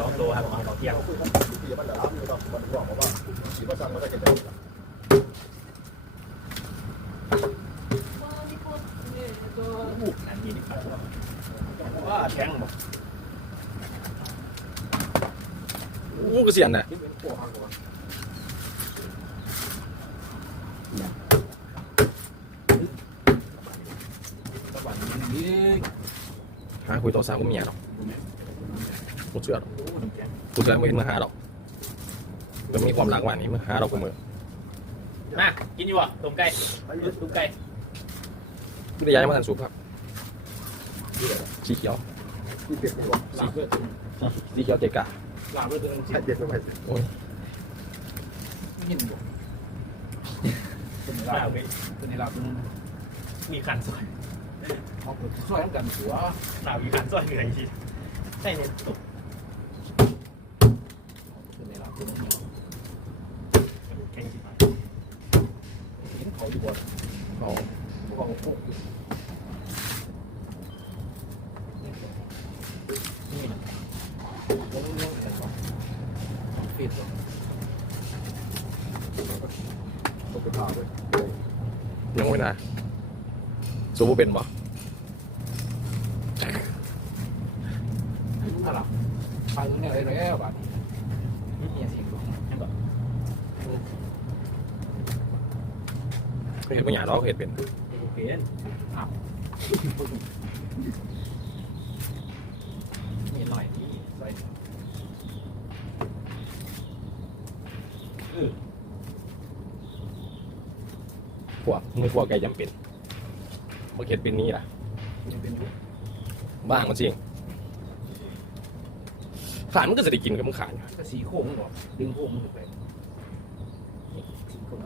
สองตัวครับเอาเที่ยงอันนี้นี่ครับว่าแข็งบอกอู้กระเสียนน่ะหาคุยต่อสาวกับเมียหรอก กูเชื่อหรอกกูเชื่อไม่เห็นมาหาหรอกมันมีความรักว่านี้มาหาเรากูมือมากินอยู่อะต้มไก่ต้มไก่กูได้ย้ายมาทันสูบครับสีเขียวลาบเลือดสีเขียวเจกะลาบเลือดตัวนึงใช่เด็ดไม่ใช่โอ้ยยินอยู่ตัวนี้ลาบไปตัวนี้ลาบตัวนึงมีขันซอยเอาไปช่วยกันหัวลาบมีขันซอยเหนื่อยทีใช่เนี่ย ยู่บนเอาพวกเขาพวกนี่นะยังยังแต่ว่าปิดตกไปผ่าเลยยังไม่ได้สูบบ่เป็นบ่อะไรไปตรงนี้อะไรแล้วบ้า นนี้นี่สินั่นแบบเขาเห็นปัญญาเราเขาเห็นเป็นโอเคนี่หน่อยนี่ใส่พวกมือพวกแกจำเป็นบ่เห็นเป็นนี้ล่ะยังเป็นบ้างมันจ ริงขานมันก็จะได้กินกับมึงขานอยู่ก็สีโค้งหรอดึงโค้งไปสีโค้ง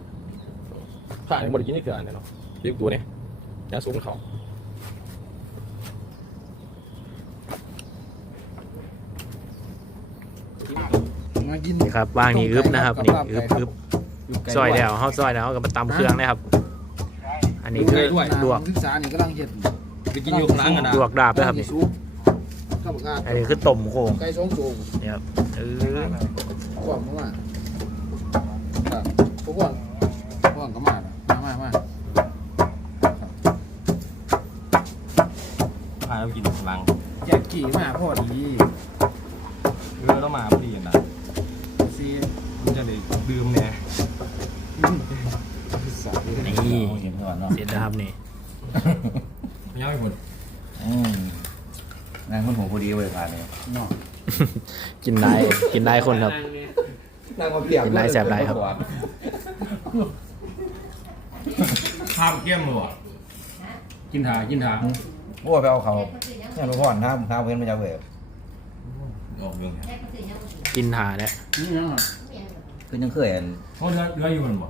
ขานมันบ่ได้กินนี่คืออันนี้เนาะเรียกตัวเนี่ยยาสูงเขามากินนี่ครับวางนี่อึบนะครับนี่อึบอึบซอยแล้วเฮาซอยแล้วเฮาก็มาตำเครื่องนะครับ อันนี้คือลวกศึกษานี่กำลังเห็ดไปกินอยู่ข้างล่างกันนะลวกดาบด้วยครับนี่ ข้าวงาอันนี้คือต้มโค้งไก่สองโจงเนี่ยครับเออขวางมาครับพวกขวางขวางก็มามามามาพาเรากินข้างล่างแยกกี่มาพอดีเรือเรามาพอดีนะซีมันจะได้ดื่มแน่นี่เสร็จแล้วครับนี่ไม่ยากไม่หมดอืม งานคนหัวพอดีเว้ยพาเนี่ยเนาะกินได้กินได้คนครับ นางมาเปรียบกินได้แซ่บได้ครับ ข้ามเกี้ยมเลยว่ะกินถากินถาโอ้ไปเอาเขาเนี่ยรู้ก่อนน้ำน้ำเว้นมาจากเว้ยออกเรื่องกินหาเนี่ยนี่ยังอะคือยังเคยเห็นเขาเรือเรืออยู่มันบ่